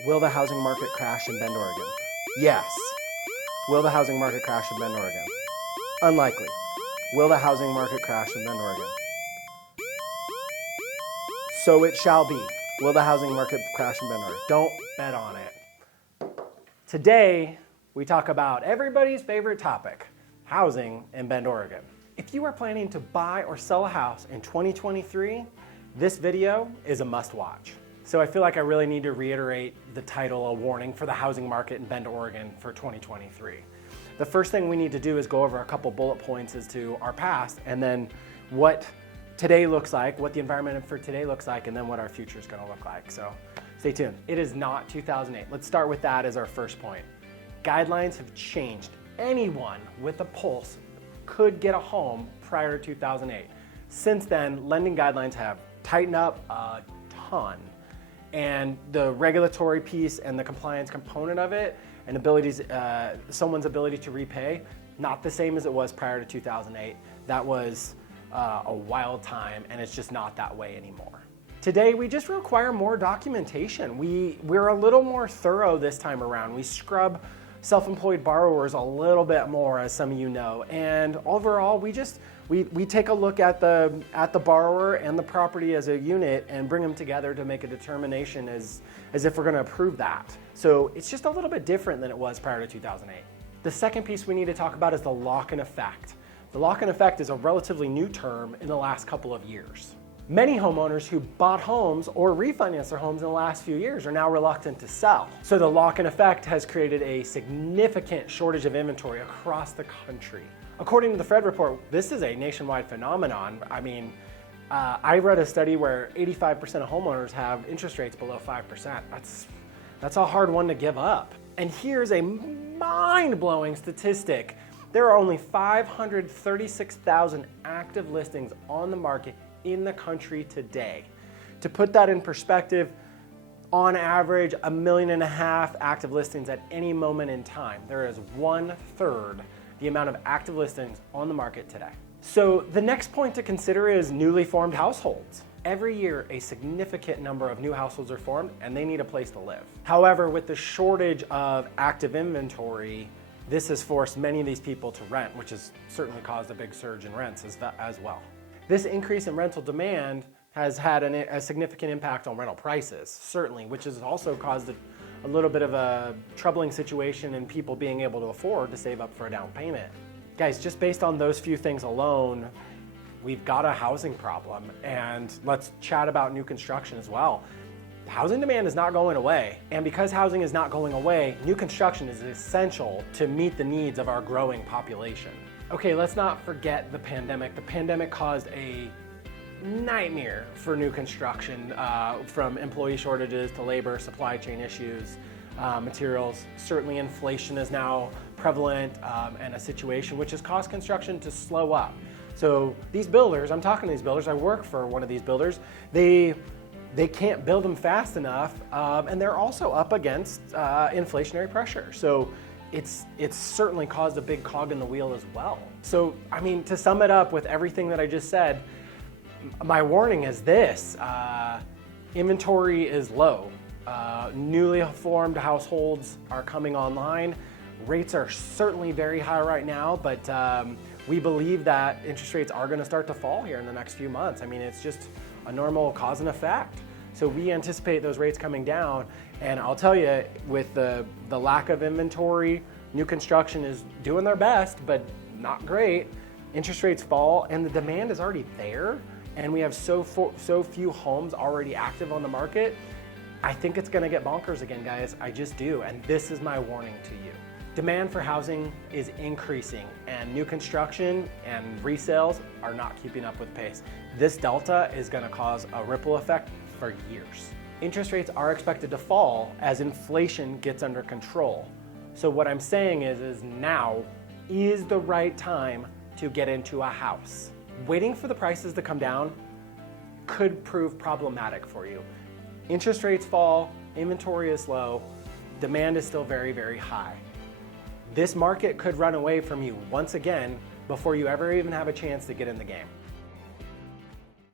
Will the housing market crash in Bend, Oregon? Yes. Will the housing market crash in Bend, Oregon? Unlikely. Will the housing market crash in Bend, Oregon? So it shall be. Will the housing market crash in Bend, Oregon? Don't bet on it. Today, we talk about everybody's favorite topic, housing in Bend, Oregon. If you are planning to buy or sell a house in 2023, this video is a must-watch. So I feel like I really need to reiterate the title, A Warning for the Housing Market in Bend, Oregon for 2023. The first thing we need to do is go over a couple bullet points as to our past and then what today looks like, what the environment for today looks like, and then what our future is going to look like. So stay tuned. It is not 2008. Let's start with that as our first point. Guidelines have changed. Anyone with a pulse could get a home prior to 2008. Since then, lending guidelines have tightened up a ton. And the regulatory piece and the compliance component of it and someone's ability to repay, not the same as it was prior to 2008. That was a wild time, and it's just not that way anymore. Today, we just require more documentation. We're a little more thorough this time around. We scrub self-employed borrowers a little bit more, as some of you know. And overall, we take a look at the borrower and the property as a unit and bring them together to make a determination as if we're going to approve that. So it's just a little bit different than it was prior to 2008. The second piece we need to talk about is the lock-in effect. The lock-in effect is a relatively new term in the last couple of years. Many homeowners who bought homes or refinanced their homes in the last few years are now reluctant to sell. So the lock-in effect has created a significant shortage of inventory across the country. According to the Fed report, this is a nationwide phenomenon. I mean, I read a study where 85% of homeowners have interest rates below 5%. That's a hard one to give up. And here's a mind-blowing statistic. There are only 536,000 active listings on the market in the country today. To put that in perspective, on average, 1.5 million active listings at any moment in time. There is 1/3 the amount of active listings on the market today. So the next point to consider is newly formed households. Every year, a significant number of new households are formed and they need a place to live. However, with the shortage of active inventory, this has forced many of these people to rent, which has certainly caused a big surge in rents as well. This increase in rental demand has had a significant impact on rental prices, certainly, which has also caused a little bit of a troubling situation in people being able to afford to save up for a down payment. Guys, just based on those few things alone, we've got a housing problem, and let's chat about new construction as well. Housing demand is not going away, and because housing is not going away, new construction is essential to meet the needs of our growing population. Okay, let's not forget the pandemic. The pandemic caused a nightmare for new construction, from employee shortages to labor, supply chain issues, materials. Certainly inflation is now prevalent and a situation which has caused construction to slow up. So these builders, I'm talking to these builders, I work for one of these builders, they can't build them fast enough, and they're also up against inflationary pressure. So it's certainly caused a big cog in the wheel as well. So, I mean, to sum it up with everything that I just said, my warning is this: inventory is low. Newly formed households are coming online. Rates are certainly very high right now, but we believe that interest rates are going to start to fall here in the next few months. I mean, it's just a normal cause and effect. So we anticipate those rates coming down, and I'll tell you, with the lack of inventory, new construction is doing their best, but not great. Interest rates fall, and the demand is already there, and we have so few homes already active on the market. I think it's gonna get bonkers again, guys. I just do, and this is my warning to you. Demand for housing is increasing, and new construction and resales are not keeping up with pace. This delta is gonna cause a ripple effect for years. Interest rates are expected to fall as inflation gets under control. So what I'm saying is now is the right time to get into a house. Waiting for the prices to come down could prove problematic for you. Interest rates fall, inventory is low, demand is still very, very high. This market could run away from you once again before you ever even have a chance to get in the game.